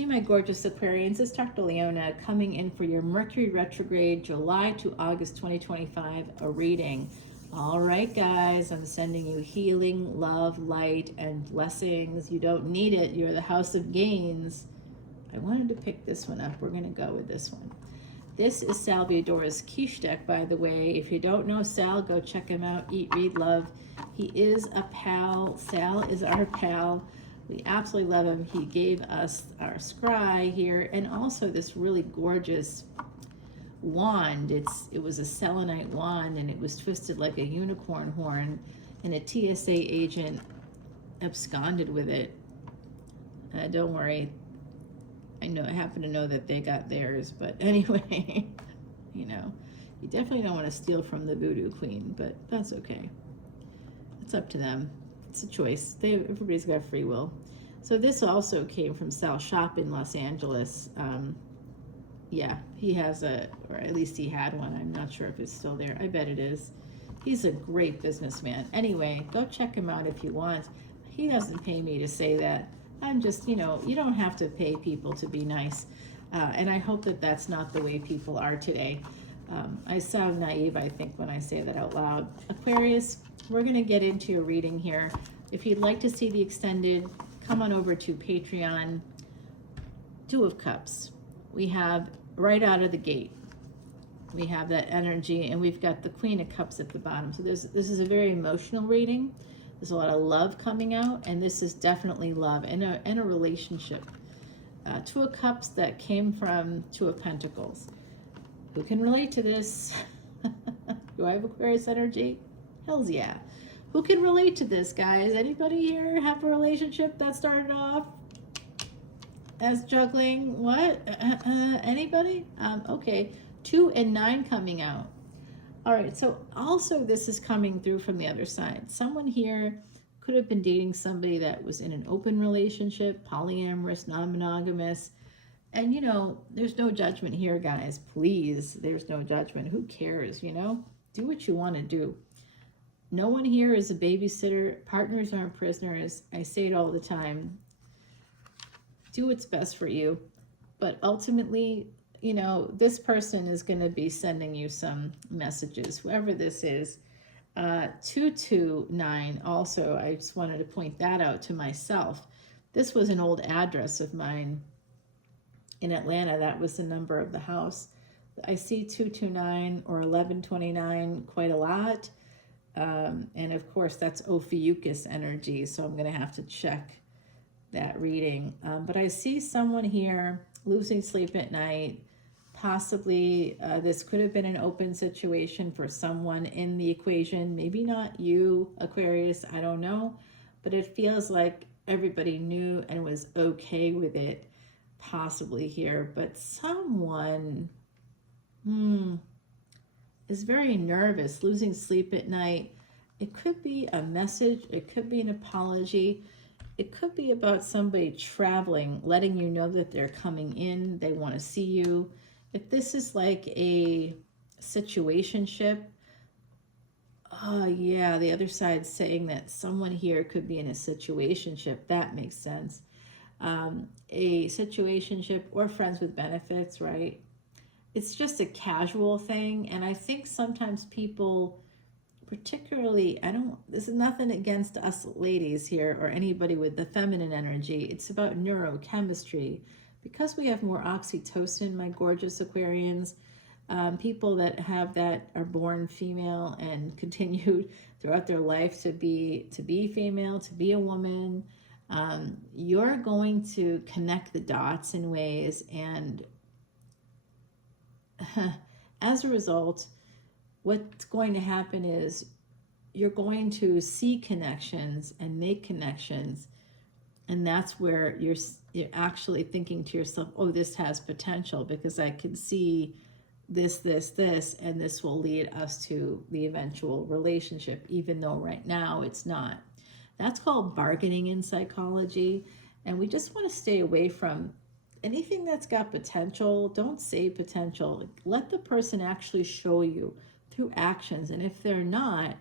Hey, my gorgeous Aquarians, it's Dr. Leona coming in for your Mercury retrograde, July to August 2025, a reading. All right, guys, I'm sending you healing, love, light, and blessings. You don't need it. You're the house of gains. I wanted to pick this one up. We're going to go with this one. This is Salvador's quiche deck, by the way. If you don't know Sal, go check him out. Eat, Read, Love. He is a pal. Sal is our pal. We absolutely love him. He gave us our scry here and also this really gorgeous wand. It was a selenite wand and it was twisted like a unicorn horn, and a TSA agent absconded with it. Don't worry. I happen to know that they got theirs, but anyway, you definitely don't want to steal from the voodoo queen, but that's okay. It's up to them. It's a choice. Everybody's got free will. So this also came from Sal's shop in Los Angeles. Yeah, he has or at least he had one. I'm not sure if it's still there. I bet it is. He's a great businessman. Anyway, go check him out if you want. He doesn't pay me to say that. I'm just, you don't have to pay people to be nice. And I hope that that's not the way people are today. I sound naive, I think, when I say that out loud. Aquarius, we're going to get into your reading here. If you'd like to see the extended, come on over to Patreon. Two of Cups. We have right out of the gate. We have that energy, and we've got the Queen of Cups at the bottom. So this is a very emotional reading. There's a lot of love coming out, and this is definitely love and a relationship. Two of Cups that came from Two of Pentacles. Who can relate to this? Do I have Aquarius energy? Hells yeah. Who can relate to this, guys? Anybody here have a relationship that started off as juggling? What? Anybody? Okay. 2 and 9 coming out. All right. So also this is coming through from the other side. Someone here could have been dating somebody that was in an open relationship, polyamorous, non-monogamous. And, there's no judgment here, guys. Please, there's no judgment. Who cares, Do what you want to do. No one here is a babysitter. Partners aren't prisoners. I say it all the time. Do what's best for you. But ultimately, this person is going to be sending you some messages, whoever this is. 229 also, I just wanted to point that out to myself. This was an old address of mine in Atlanta. That was the number of the house. I see 229 or 1129 quite a lot. And of course, that's Ophiuchus energy, so I'm going to have to check that reading. But I see someone here losing sleep at night. Possibly this could have been an open situation for someone in the equation. Maybe not you, Aquarius, I don't know. But it feels like everybody knew and was okay with it, possibly here. But someone is very nervous, losing sleep at night. It could be a message. It could be an apology. It could be about somebody traveling, letting you know that they're coming in. They want to see you. If this is like a situationship, oh yeah, the other side saying that someone here could be in a situationship. That makes sense. A situationship or friends with benefits, right? It's just a casual thing. And I think sometimes people, particularly, this is nothing against us ladies here or anybody with the feminine energy. It's about neurochemistry. Because we have more oxytocin, my gorgeous Aquarians, people that have that are born female and continue throughout their life to be female, to be a woman, you're going to connect the dots in ways, and as a result, what's going to happen is you're going to see connections and make connections, and that's where you're actually thinking to yourself, oh, this has potential because I can see this, and this will lead us to the eventual relationship, even though right now it's not. That's called bargaining in psychology, and we just want to stay away from anything that's got potential. Don't say potential. Let the person actually show you through actions, and if they're not,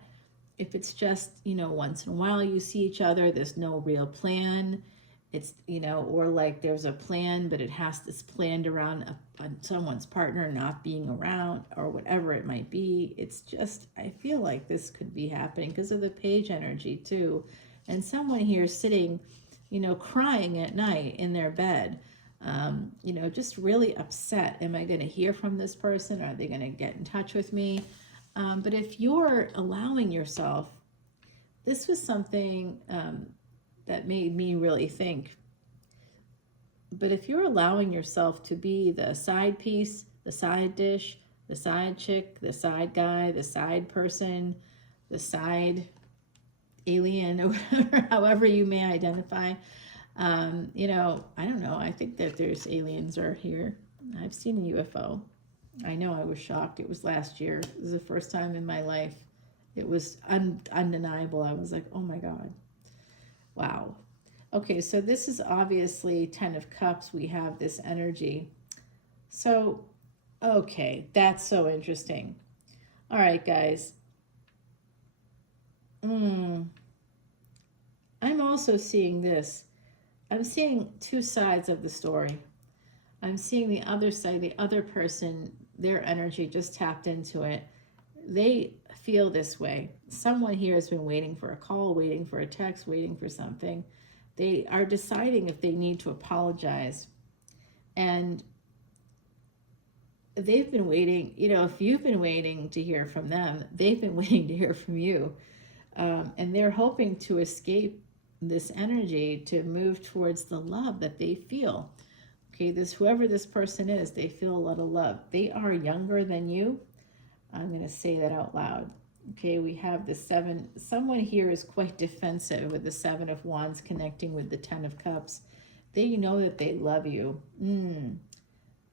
if it's just, once in a while you see each other, there's no real plan, it's, you know, or like there's a plan, but it's planned around someone's partner not being around or whatever it might be. It's just, I feel like this could be happening because of the page energy too. And someone here sitting, you know, crying at night in their bed, you know, just really upset. Am I going to hear from this person? Are they going to get in touch with me? But if you're allowing yourself, this was something that made me really think. But if you're allowing yourself to be the side piece, the side dish, the side chick, the side guy, the side person, the side alien, or whatever, however you may identify, you know, I don't know. I think that there's aliens are here. I've seen a UFO. I know I was shocked. It was last year. It was the first time in my life. It was undeniable. I was like, oh my God. Wow. Okay, so this is obviously 10 of Cups. We have this energy. So, okay, that's so interesting. All right, guys. I'm also seeing this. I'm seeing two sides of the story. I'm seeing the other side, the other person, their energy just tapped into it. They feel this way. Someone here has been waiting for a call, waiting for a text, waiting for something. They are deciding if they need to apologize. And they've been waiting, you know, if you've been waiting to hear from them, they've been waiting to hear from you. And they're hoping to escape this energy to move towards the love that they feel. Okay, whoever this person is, they feel a lot of love. They are younger than you. I'm going to say that out loud. Okay, we have the 7. Someone here is quite defensive with the 7 of Wands connecting with the 10 of Cups. They know that they love you.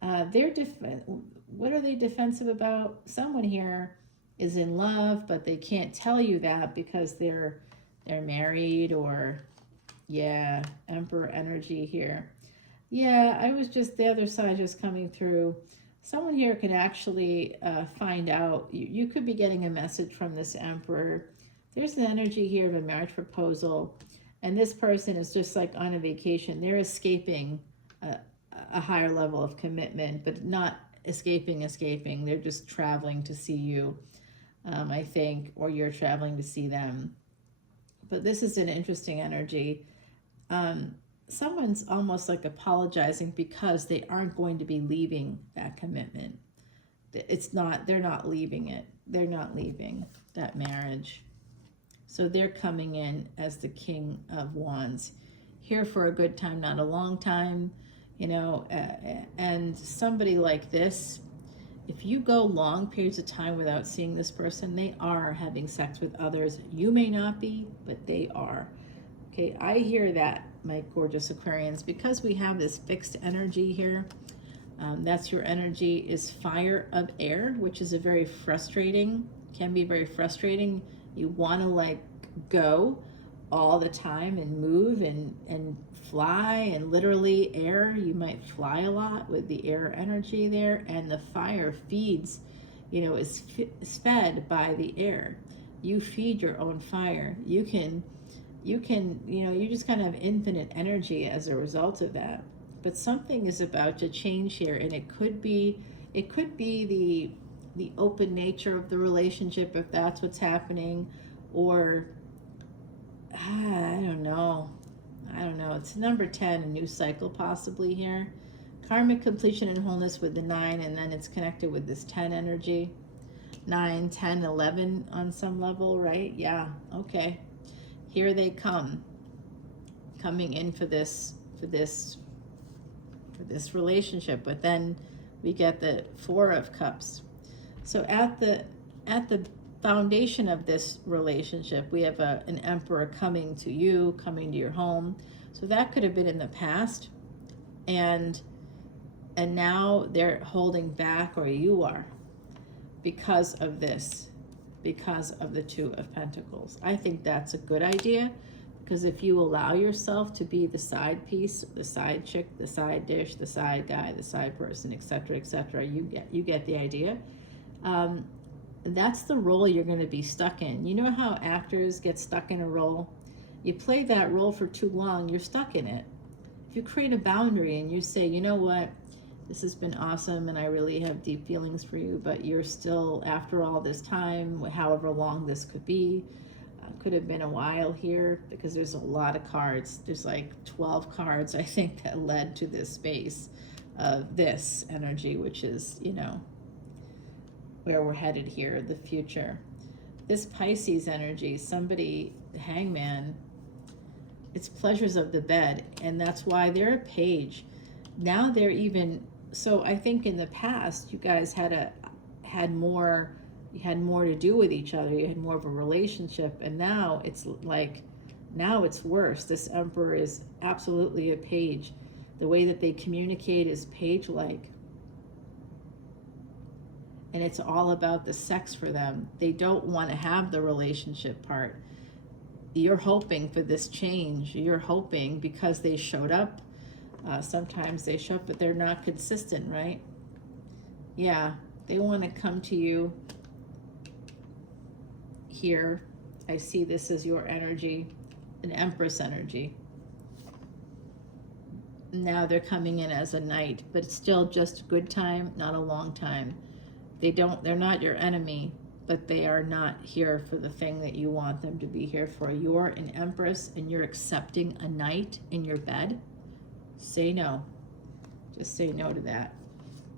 What are they defensive about? Someone here is in love, but they can't tell you that because they're married, or yeah, Emperor energy here. Yeah, I was just, the other side just coming through. Someone here can actually find out. You could be getting a message from this Emperor. There's an energy here of a marriage proposal, and this person is just like on a vacation. They're escaping a higher level of commitment, but not escaping. They're just traveling to see you, I think, or you're traveling to see them. But this is an interesting energy. Someone's almost like apologizing because they aren't going to be leaving that commitment. They're not leaving it. They're not leaving that marriage. So they're coming in as the King of Wands, here for a good time, not a long time, you know, and somebody like this, if you go long periods of time without seeing this person, they are having sex with others. You may not be, but they are. Okay, I hear that, my gorgeous Aquarians, because we have this fixed energy here. That's your energy is fire of air, which is can be very frustrating. You want to like go all the time and move and fly, and literally air. You might fly a lot with the air energy there, and the fire feeds, you know, is fed by the air. You feed your own fire. You can, you know, you just kind of have infinite energy as a result of that. But something is about to change here, and it could be the open nature of the relationship, if that's what's happening, or I don't know. It's number 10, a new cycle possibly here. Karmic completion and wholeness with the 9, and then it's connected with this 10 energy. 9, 10, 11 on some level, right? Yeah, okay. Here they come, coming in for this relationship. But then we get the 4 of Cups. So at the foundation of this relationship, we have an Emperor coming to you, coming to your home. So that could have been in the past, and now they're holding back, or you are, because of this, because of the 2 of Pentacles. I think that's a good idea, because if you allow yourself to be the side piece, the side chick, the side dish, the side guy, the side person, etc., you get the idea. That's the role you're going to be stuck in. You know how actors get stuck in a role? You play that role for too long, you're stuck in it. if you create a boundary and you say, you know what, this has been awesome and I really have deep feelings for you, but you're still, after all this time, however long this could be, could have been a while here, because there's a lot of cards. There's like 12 cards, I think, that led to this space of this energy, which is, you know, where we're headed here, the future. This Pisces energy, somebody, the Hangman, it's pleasures of the bed, and that's why they're a page. Now they're even, so I think in the past you guys had more to do with each other, you had more of a relationship, and now it's like, now it's worse. This Emperor is absolutely a page. The way that they communicate is page-like. And it's all about the sex for them. They don't want to have the relationship part. You're hoping for this change. You're hoping because they showed up. Sometimes they show up, but they're not consistent, right? Yeah, they want to come to you here. I see this as your energy, an Empress energy. Now they're coming in as a knight, but it's still just a good time, not a long time. They're not your enemy, but they are not here for the thing that you want them to be here for. You're an Empress and you're accepting a knight in your bed. Say no. Just say no to that,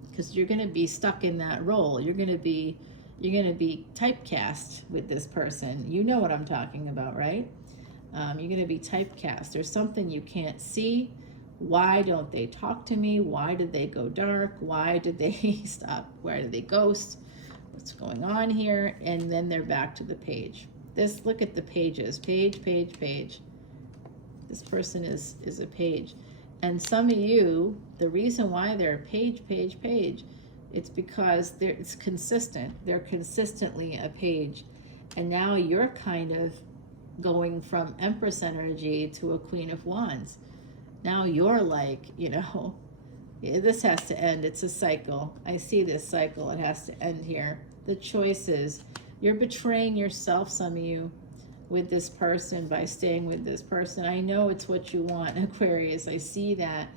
because you're going to be stuck in that role. You're going to be typecast with this person. You know what I'm talking about, right? You're going to be typecast. There's something you can't see. Why don't they talk to me? Why did they go dark? Why did they stop? Why did they ghost? What's going on here? And then they're back to the page. Look at the pages. Page, page, page. This person is a page. And some of you, the reason why they're page, page, page, it's because it's consistent. They're consistently a page. And now you're kind of going from Empress energy to a Queen of Wands. Now you're like, you know, this has to end. It's a cycle. I see this cycle. It has to end here. The choices. You're betraying yourself, some of you, with this person by staying with this person. I know it's what you want, Aquarius. I see that.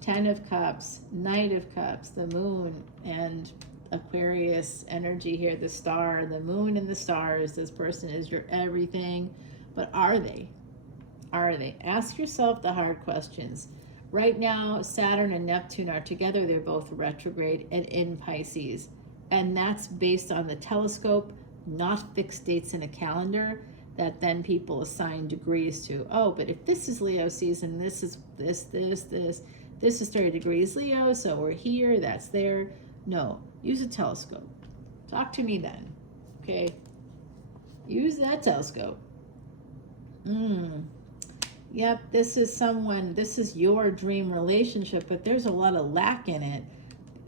10 of Cups, Knight of Cups, the Moon, and Aquarius energy here, the star, the Moon and the stars. This person is your everything. But are they? Are they? Ask yourself the hard questions. Right now, Saturn and Neptune are together. They're both retrograde and in Pisces. And that's based on the telescope, not fixed dates in a calendar that then people assign degrees to. Oh, but if this is Leo season, this is this is 30 degrees Leo, so we're here, that's there. No, use a telescope. Talk to me then, okay? Use that telescope. Yep, this is your dream relationship, but there's a lot of lack in it.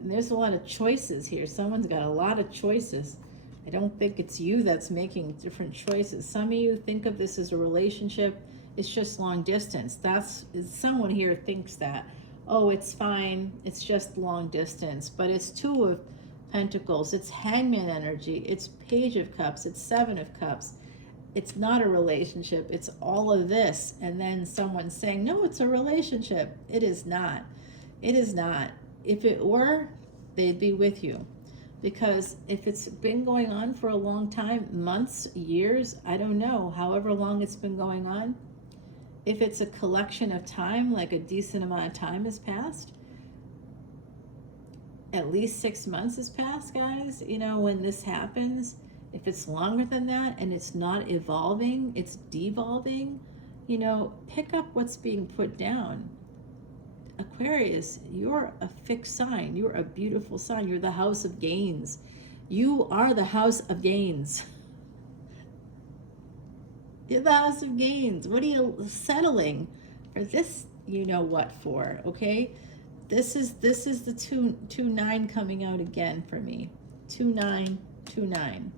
And there's a lot of choices here. Someone's got a lot of choices. I don't think it's you that's making different choices. Some of you think of this as a relationship. It's just long distance. Someone here thinks that, oh, it's fine. It's just long distance. But it's 2 of Pentacles. It's Hangman energy. It's Page of Cups. It's 7 of Cups. It's not a relationship. It's all of this. And then someone saying, no, it's a relationship. It is not. It is not. If it were, they'd be with you. Because if it's been going on for a long time, months, years, I don't know, however long it's been going on, if it's a collection of time, like a decent amount of time has passed, at least 6 months has passed, guys, you know, when this happens, if it's longer than that and it's not evolving, it's devolving, you know, pick up what's being put down. Aquarius, you're a fixed sign. You're a beautiful sign. You're the house of gains. You are the house of gains. You're the house of gains. What are you settling for this? You know what for, okay? This is the 2-9 coming out again for me. 2-9, 2-9.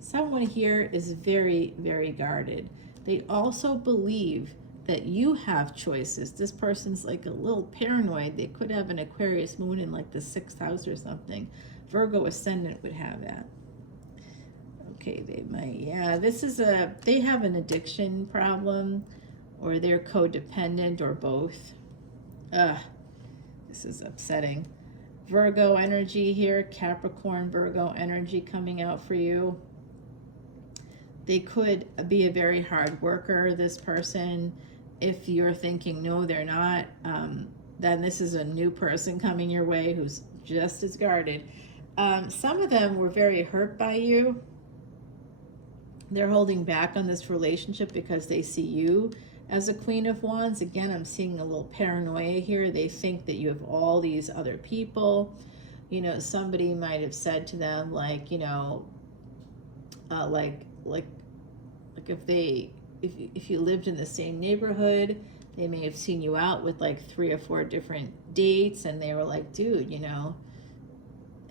Someone here is very, very guarded. They also believe that you have choices. This person's like a little paranoid. They could have an Aquarius moon in like the 6th house or something. Virgo ascendant would have that. Okay, they might, yeah, they have an addiction problem, or they're codependent, or both. Ugh, this is upsetting. Virgo energy here, Capricorn, Virgo energy coming out for you. They could be a very hard worker, this person. If you're thinking, no, they're not, then this is a new person coming your way who's just as guarded. Some of them were very hurt by you. They're holding back on this relationship because they see you as a Queen of Wands. Again, I'm seeing a little paranoia here. They think that you have all these other people. You know, somebody might have said to them, like, you know, like if you lived in the same neighborhood, they may have seen you out with like 3 or 4 different dates, and they were like, dude, you know,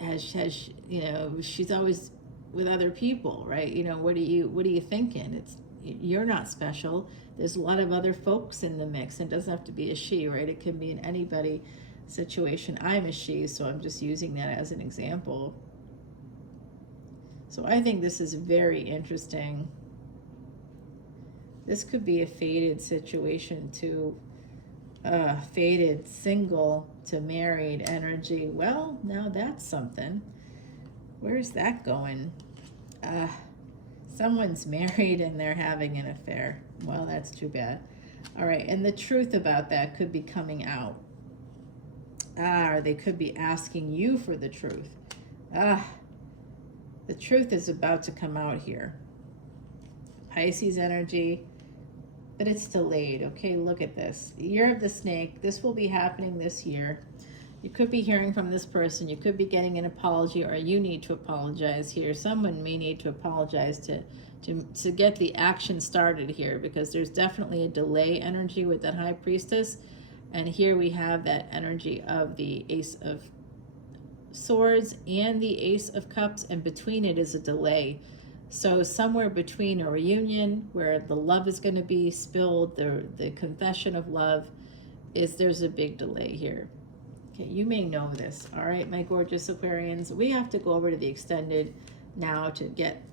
you know, she's always with other people, right? You know, what are you thinking? You're not special. There's a lot of other folks in the mix. It doesn't have to be a she, right? It can be an anybody situation. I'm a she, so I'm just using that as an example. So I think this is very interesting. This could be a fated situation to fated single to married energy. Well, now that's something. Where's that going? Someone's married and they're having an affair. Well, that's too bad. All right, and the truth about that could be coming out. Or they could be asking you for the truth. The truth is about to come out here. Pisces energy, but it's delayed. Okay, look at this. Year of the Snake. This will be happening this year. You could be hearing from this person. You could be getting an apology, or you need to apologize here. Someone may need to apologize to get the action started here, because there's definitely a delay energy with that High Priestess. And here we have that energy of the Ace of Swords and the Ace of Cups, and between it is a delay. So somewhere between a reunion where the love is going to be spilled, the confession of love, there's a big delay here. Okay, you may know this. All right, my gorgeous Aquarians, we have to go over to the extended now to get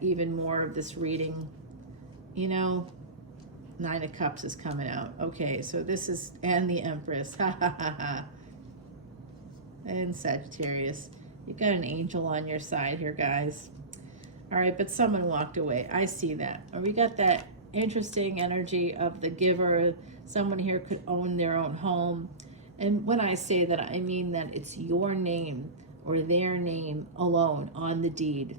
even more of this reading. You know, 9 of Cups is coming out. Okay, so this is, and the Empress. Ha ha ha ha. And Sagittarius. You've got an angel on your side here, guys. All right, but someone walked away. I see that. Or we got that interesting energy of the giver. Someone here could own their own home. And when I say that, I mean that it's your name or their name alone on the deed.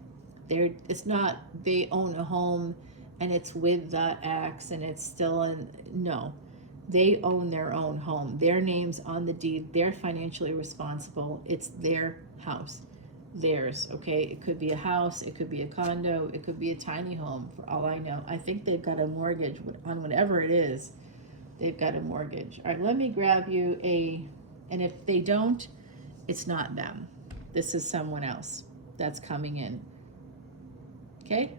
It's not they own a home and it's with the ex and it's still in, no. They own their own home. Their name's on the deed. They're financially responsible. It's their house. Theirs, okay? It could be a house. It could be a condo. It could be a tiny home, for all I know. I think they've got a mortgage on whatever it is. They've got a mortgage. All right, let me grab you and if they don't, it's not them. This is someone else that's coming in, okay?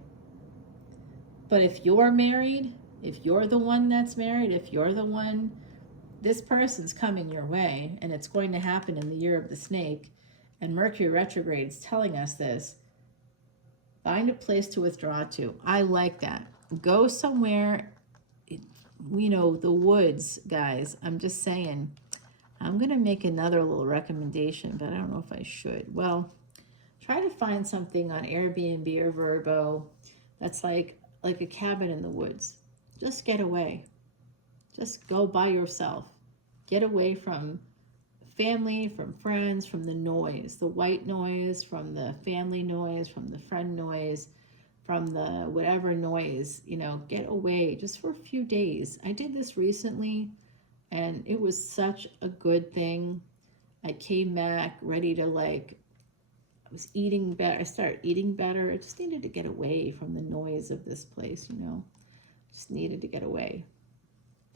But if you're married, if you're the one that's married, if you're the one, this person's coming your way, and it's going to happen in the year of the snake, and Mercury retrograde is telling us this. Find a place to withdraw to. I like that. Go somewhere, you know, the woods, guys. I'm just saying. I'm going to make another little recommendation, but I don't know if I should. Well, try to find something on Airbnb or Vrbo that's like a cabin in the woods. Just get away. Just go by yourself. Get away from family, from friends, from the noise, the white noise, from the family noise, from the friend noise, from the whatever noise, you know, get away just for a few days. I did this recently and it was such a good thing. I came back ready to I was eating better. I started eating better. I just needed to get away from the noise of this place, you know, just needed to get away.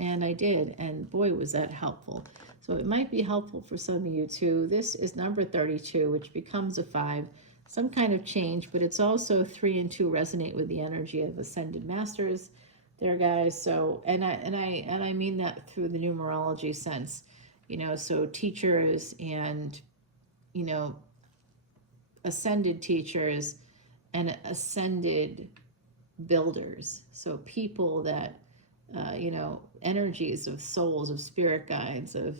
And I did, and boy, was that helpful. So it might be helpful for some of you too. This is number 32, which becomes a 5, some kind of change, but it's also 3 and 2 resonate with the energy of ascended masters there, guys. So, and I mean that through the numerology sense, you know, so teachers and, you know, ascended teachers and ascended builders. So people that energies of souls, of spirit guides, of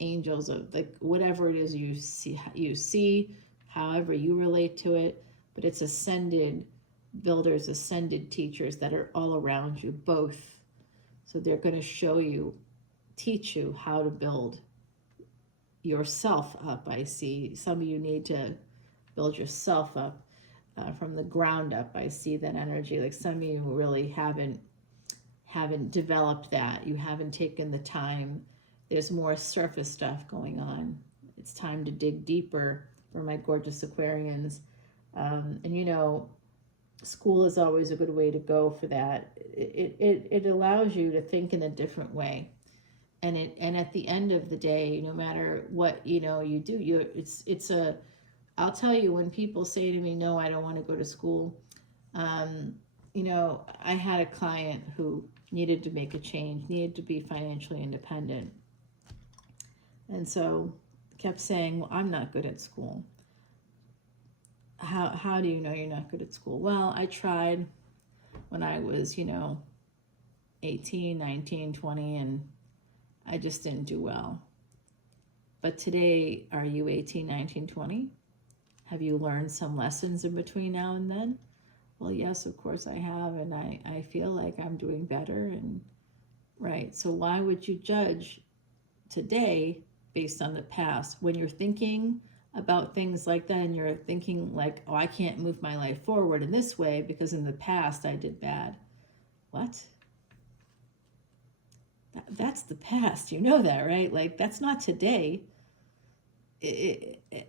angels, of like whatever it is you see, however you relate to it. But it's ascended builders, ascended teachers that are all around you, both. So they're going to show you, teach you how to build yourself up. I see some of you need to build yourself up from the ground up. I see that energy. Like some of you really haven't developed that. You haven't taken the time. There's more surface stuff going on. It's time to dig deeper for my gorgeous Aquarians. And school is always a good way to go for that. It allows you to think in a different way. And at the end of the day, no matter what you do, I'll tell you, when people say to me, no, I don't want to go to school, I had a client who needed to make a change, needed to be financially independent. And so kept saying, well, I'm not good at school. How do you know you're not good at school? Well, I tried when I was, 18, 19, 20, and I just didn't do well. But today, are you 18, 19, 20? Have you learned some lessons in between now and then? Well, yes, of course I have, and I feel like I'm doing better. And right, so why would you judge today based on the past when you're thinking about things like that and you're thinking like, oh, I can't move my life forward in this way because in the past I did bad? What? That's the past. You know that, right? Like, that's not today.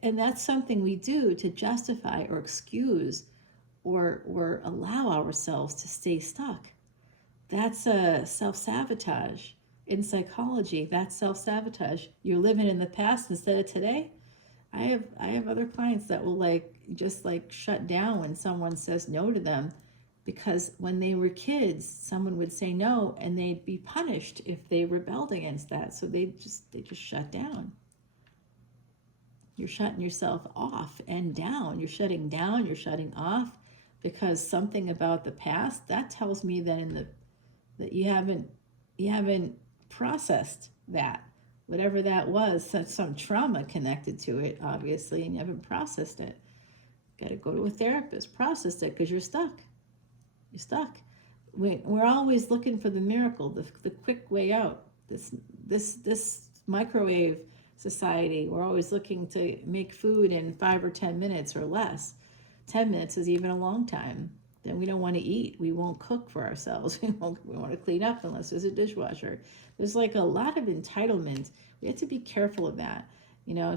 And that's something we do to justify or excuse or allow ourselves to stay stuck. That's a self-sabotage. In psychology, that's self-sabotage. You're living in the past instead of today. I have other clients that will just shut down when someone says no to them, because when they were kids, someone would say no and they'd be punished if they rebelled against that. So they just shut down. You're shutting yourself off and down. You're shutting down, you're shutting off, because something about the past, that tells me that that you haven't processed that. Whatever that was, some trauma connected to it, obviously, and you haven't processed it. Got to go to a therapist, process it, because you're stuck. You're stuck. We're always looking for the miracle, the quick way out. This microwave society, we're always looking to make food in 5 or 10 minutes or less. 10 minutes is even a long time. Then we don't want to eat. We won't cook for ourselves. We want to clean up unless there's a dishwasher. There's a lot of entitlement. We have to be careful of that.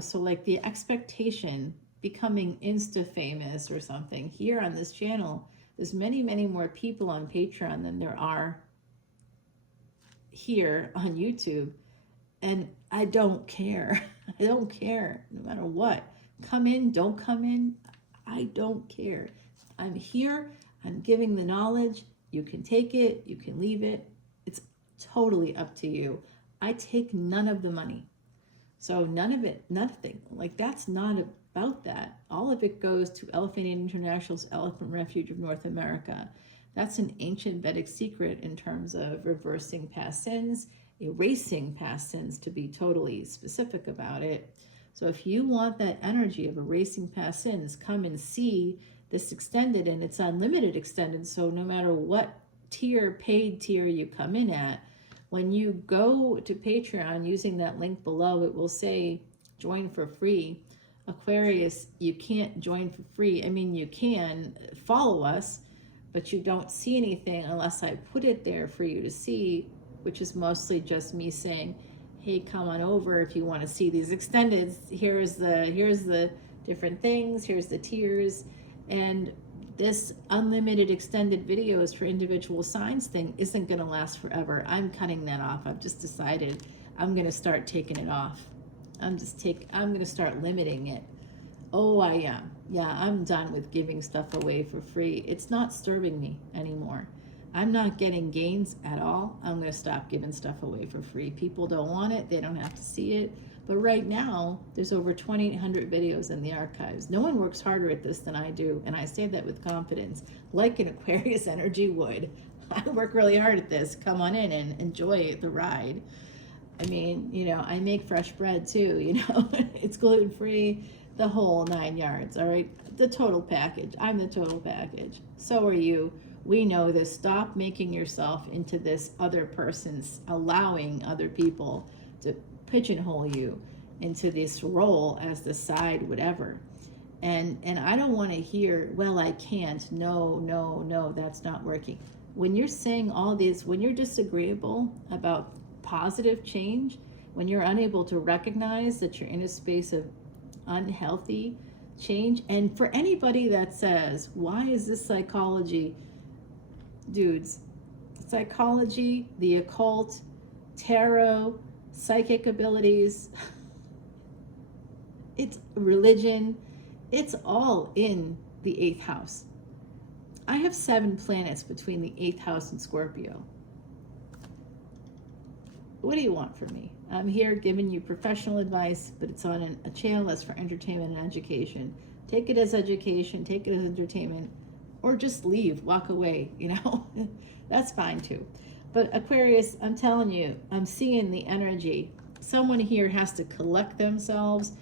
So the expectation, becoming Insta famous or something. Here on this channel, there's many, many more people on Patreon than there are here on YouTube. And I don't care. I don't care, no matter what. Come in, don't come in. I don't care. I'm here. I'm giving the knowledge. You can take it. You can leave it. It's totally up to you. I take none of the money. So none of it, nothing. That's not about that. All of it goes to Elephant International's Elephant Refuge of North America. That's an ancient Vedic secret in terms of reversing past sins, erasing past sins, to be totally specific about it. So if you want that energy of erasing past sins, come and see this extended, and it's unlimited extended. So no matter what paid tier you come in at, when you go to Patreon using that link below, it will say join for free. Aquarius, you can't join for free. I mean, you can follow us, but you don't see anything unless I put it there for you to see, which is mostly just me saying, hey, come on over if you want to see these extendeds. Here's the different things, here's the tiers. And this unlimited extended videos for individual signs thing isn't going to last forever. I'm cutting that off. I've just decided I'm going to start taking it off. I'm going to start limiting it. Oh, I am. Yeah, I'm done with giving stuff away for free. It's not serving me anymore. I'm not getting gains at all. I'm going to stop giving stuff away for free. People don't want it. They don't have to see it. But right now, there's over 2,800 videos in the archives. No one works harder at this than I do, and I say that with confidence, like an Aquarius energy would. I work really hard at this. Come on in and enjoy the ride. I mean, you know, I make fresh bread too, you know, it's gluten-free, the whole 9 yards, all right? The total package. I'm the total package. So are you. We know this. Stop making yourself into this other person's, allowing other people to pigeonhole you into this role as the side whatever. And I don't want to hear, well, I can't. No, that's not working. When you're saying all these, when you're disagreeable about positive change, when you're unable to recognize that you're in a space of unhealthy change, and for anybody that says, why is this psychology? Dudes, psychology, the occult, tarot, psychic abilities, it's religion, it's all in the 8th house. I have 7 planets between the 8th house and Scorpio. What do you want from me? I'm here giving you professional advice, but it's on a channel that's for entertainment and education. Take it as education, take it as entertainment, or just leave, walk away, you know? That's fine too. But Aquarius, I'm telling you, I'm seeing the energy. Someone here has to collect themselves.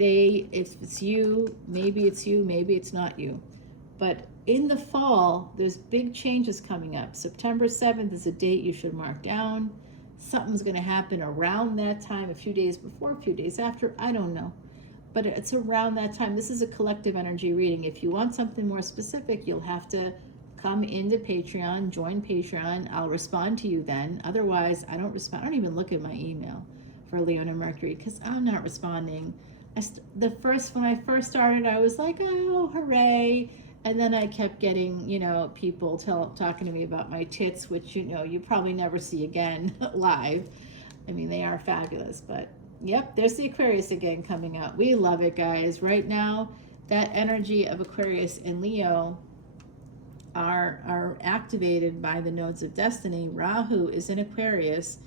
If it's you, maybe it's not you. But in the fall, there's big changes coming up. September 7th is a date you should mark down. Something's going to happen around that time, a few days before, a few days after, I don't know. But it's around that time. This is a collective energy reading. If you want something more specific, you'll have to come into Patreon, join Patreon. I'll respond to you then. Otherwise, I don't respond. I don't even look at my email for Leona Mercury because I'm not responding. When I first started, I was like, oh, hooray. And then I kept getting, you know, people talking to me about my tits, which, you know, you probably never see again live. I mean, they are fabulous, but yep, there's the Aquarius again coming out. We love it, guys. Right now, that energy of Aquarius and Leo are activated by the nodes of destiny. Rahu is in Aquarius.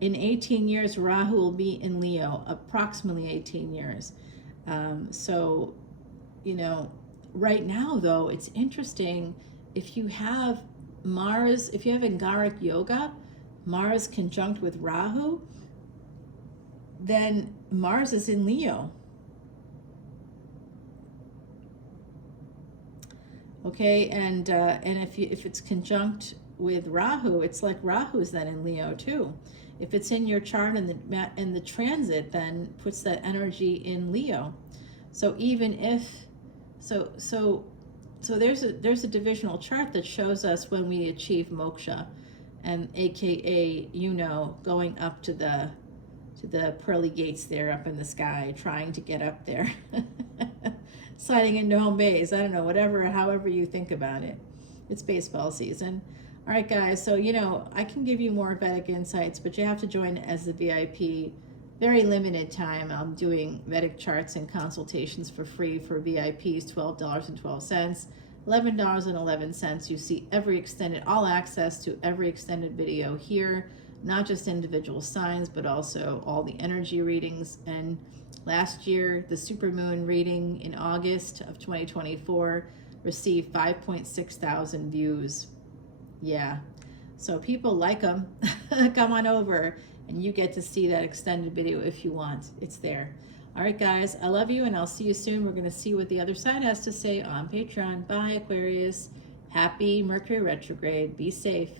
In 18 years, Rahu will be in Leo, approximately 18 years. So, you know, right now, though, it's interesting. If you have Mars, if you have Angaric Yoga, Mars conjunct with Rahu, then Mars is in Leo. Okay, and if it's conjunct with Rahu, it's like Rahu's then in Leo too. If it's in your chart and the transit then puts that energy in Leo. So even if so there's a divisional chart that shows us when we achieve moksha, and aka, you know, going up to the pearly gates there up in the sky, trying to get up there. Sliding into home base, I don't know, however you think about it. It's baseball season. All right, guys, so, you know, I can give you more Vedic insights, but you have to join as the VIP. Very limited time. I'm doing Vedic charts and consultations for free for VIPs, $12.12, $11.11. You see all access to every extended video here, not just individual signs, but also all the energy readings. And last year, the supermoon reading in August of 2024 received 5.6 thousand views. Yeah, so people like them. Come on over and you get to see that extended video if you want. It's there. All right, guys, I love you and I'll see you soon. We're going to see what the other side has to say on Patreon. Bye, Aquarius. Happy Mercury retrograde. Be safe.